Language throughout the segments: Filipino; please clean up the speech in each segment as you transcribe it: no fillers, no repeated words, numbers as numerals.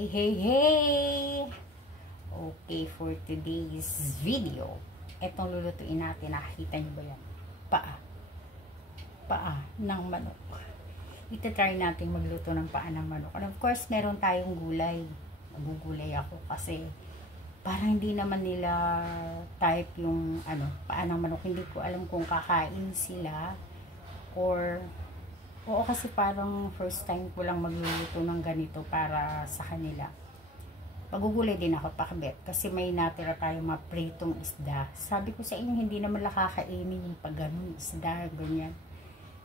Hey! Okay, for today's video, etong lulutuin natin, nakikita nyo ba yan? Paa ng manok. Ito-try natin magluto ng paa ng manok. And of course, meron tayong gulay. Magugulay ako kasi parang hindi naman nila type yung paa ng manok. Hindi ko alam kung kakain sila or oo, kasi parang first time ko lang magluluto ng ganito para sa kanila. Magugulay din ako, pakbet, kasi may natira tayong mga pritong isda. Sabi ko sa inyo, hindi naman nakakainin yung pag ganun isda, ganyan.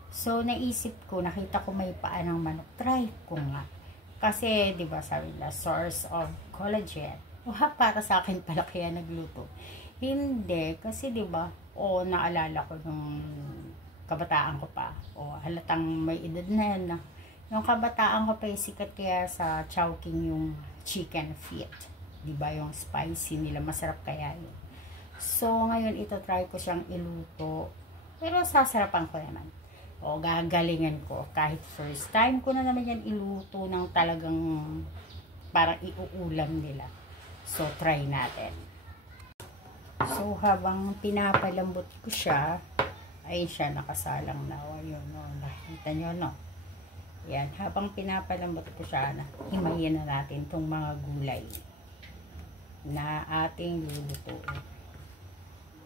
So, naisip ko, nakita ko may paa ng manok, try ko nga. Kasi, di ba, sabi nila, source of collagen. Para sa akin pala kaya nagluto. Hindi, kasi di ba, naalala ko nung kabataan ko pa. Halatang may edad na yan. Yung kabataan ko pa sikat kaya sa Chowking yung chicken feet. Diba yung spicy nila. Masarap kaya yun. So, ngayon ito try ko siyang iluto. Pero sasarapan ko naman. Gagalingan ko. Kahit first time ko na naman yan iluto ng talagang parang iuulam nila. So, try natin. So, habang pinapalambot ko siya, ayun siya, nakasalang na. Ayun, nakita nyo, no? Yan, habang pinapalambot ko siya, himayin na natin itong mga gulay na ating lulutuin.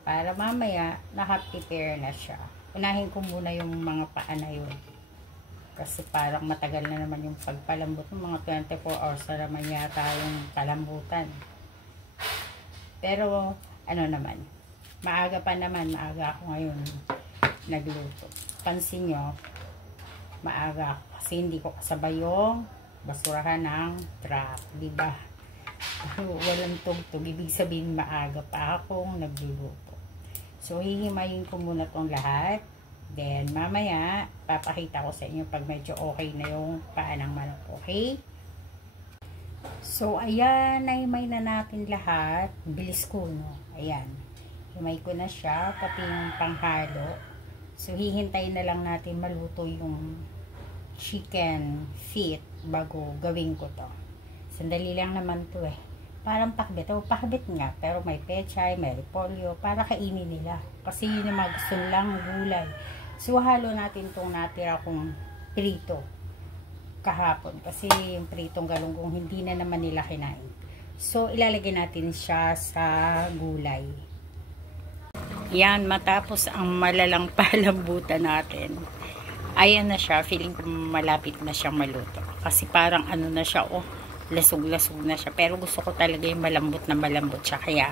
Para mamaya, naka-prepare na siya. Unahin ko muna yung mga paa na yun. Kasi parang matagal na naman yung pagpalambot ng mga 24 hours na naman yata yung palambutan. Pero, naman, maaga pa naman, maaga ako ngayon nagluto. Pansin nyo, maaga ako kasi hindi ko kasabay yung basurahan ng truck, diba? Walang tugtog, ibig sabihin maaga pa akong nagluluto. So, hihimayin ko muna tong lahat. Then, mamaya, papakita ko sa inyo pag medyo okay na yung paa ng manok, okay? So, ayan, nahimay na natin lahat. Bilis ko, no? Ayan. Himay ko na siya, pati yung panghalo. So, hihintayin na lang natin maluto yung chicken feet bago gawin ko to. Sandali lang naman to eh. Parang pakbet. Pakbet nga. Pero may pechay, may repolyo. Para kainin nila. Kasi yun yung mga gusto lang gulay. So, halo natin tong natira kong prito kahapon. Kasi yung pritong galunggong hindi na naman nila kinain. So, ilalagay natin siya sa gulay. Yan, matapos ang malalang palambutan natin. Ayan na siya, feeling ko malapit na siyang maluto. Kasi parang na siya, lasog-lasog na siya. Pero gusto ko talaga yung malambot na malambot siya. Kaya,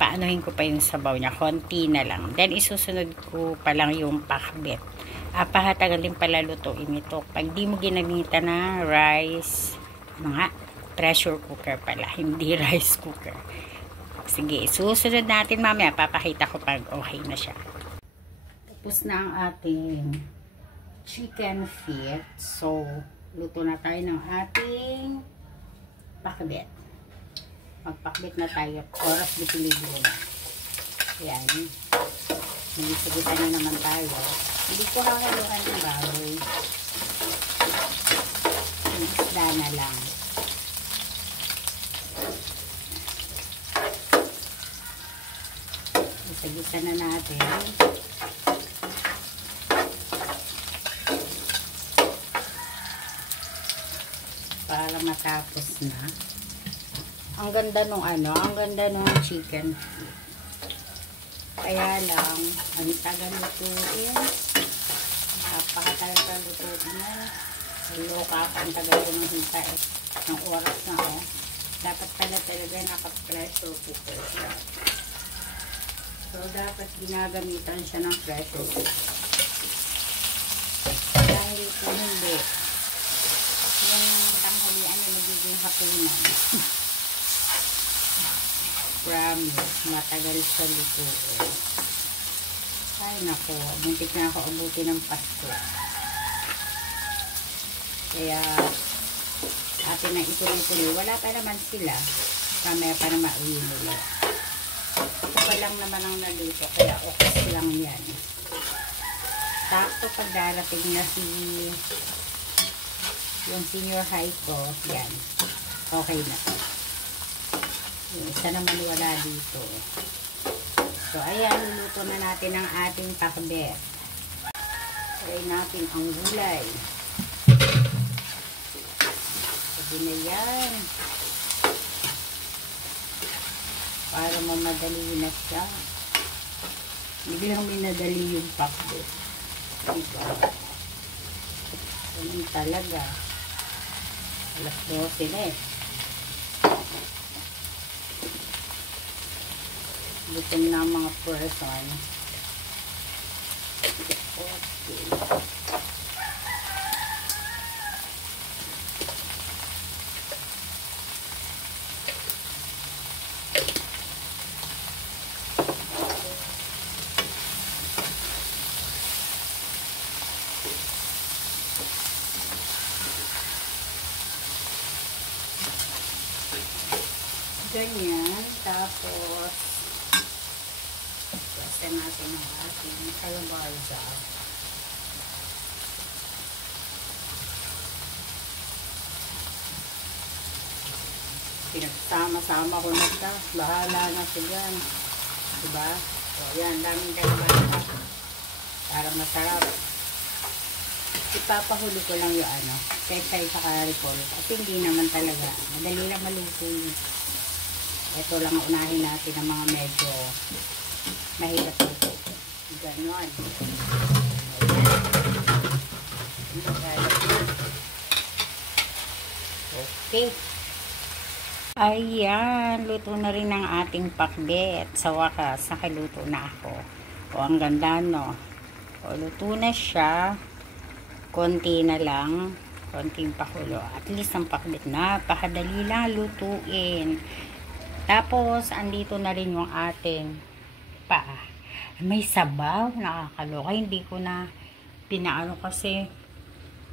paanohin ko pa yung sabaw niya. Konti na lang. Then, isusunod ko pa lang yung pakbet. Pahatagal din pala lutuin ito. Pag di mo ginamitan na rice, pressure cooker pala. Hindi rice cooker. Sige, susunod natin mamaya. Papakita ko pag okay na siya. Tapos na ang ating chicken feet. So, luto na tayo ng ating pakbet. Magpakbet na tayo. Oras dipiligo na. Ayan. Nagsigitan na naman tayo. Hindi ko hakaluan ng baboy. Isda na lang. Gisa na natin. Para matapos na. Ang ganda nung ang ganda nung chicken. Kaya lang, ang tagal lutuin. Napakatagal lutuin na. Loka pa, ang tagal yung hintay. Ang oras na Dapat pala talaga naka-pressure cooker siya. So, dapat ginagamitan siya ng pressure cooker. Dahil kung hindi, yung tanghalian na nagiging hapunan. Promise, matagal sa lutuin. Ay, naku, buntik na ako abuti ng Pasko. Kaya, atin na ituloy-tuloy. Wala pa naman sila. Mamaya pa na mauwi nila. Ito lang naman ang naluto, kaya okay lang yan. Sakto pag darating na yung senior high ko, yan. Okay na. Isa naman wala dito. So, ayan, luluto na natin ang ating pakbet. Try natin ang gulay. Sabi na yan. Para mamadali na siya. Hindi lang minadali yung pakbet. Ito. Ganun talaga. Alas 12 na eh. Gutom na ang mga person. Okay. Ganyan. Tapos, basta natin ang ating calabaza. Pinagsama-sama ko na ito. Bahala na siya. Diba? So, yan. Daming calabaza. Para masarap. Ipapahuli ko lang yung pechay sa karipol. Kasi hindi naman talaga. Madali lang maluto yun. Ito lang unahin natin ng mga medyo mahirap ito. Ganon. Okay. Ayan. Luto na rin ang ating pakbet. Sa wakas, nakaluto na ako. O, ang ganda, no? O, luto na siya. Konti na lang. Konting pakulo. At least ang pakbet na. Pakadali lang lutuin. Tapos, andito na rin yung ating paa. May sabaw. Nakakaloka. Hindi ko na pinaano kasi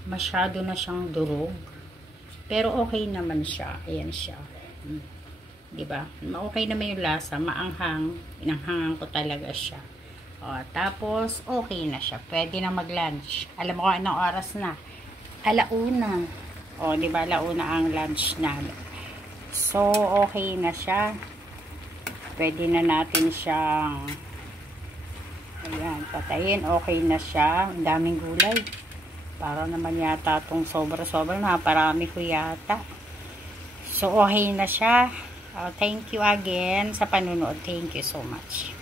masyado na siyang durog. Pero okay naman siya. Ayan siya. Diba? Okay naman yung lasa. Maanghang. Inanghangan ko talaga siya. O, tapos, okay na siya. Pwede na mag-lunch. Alam mo kung anong oras na? 1:00. O, diba? 1:00 ang lunch na. So, okay na siya. Pwede na natin siyang ayan, patayin. Okay na siya. Ang daming gulay. Para naman yata itong sobra-sobra. Naparami ko yata. So, okay na siya. Thank you again sa panunood. Thank you so much.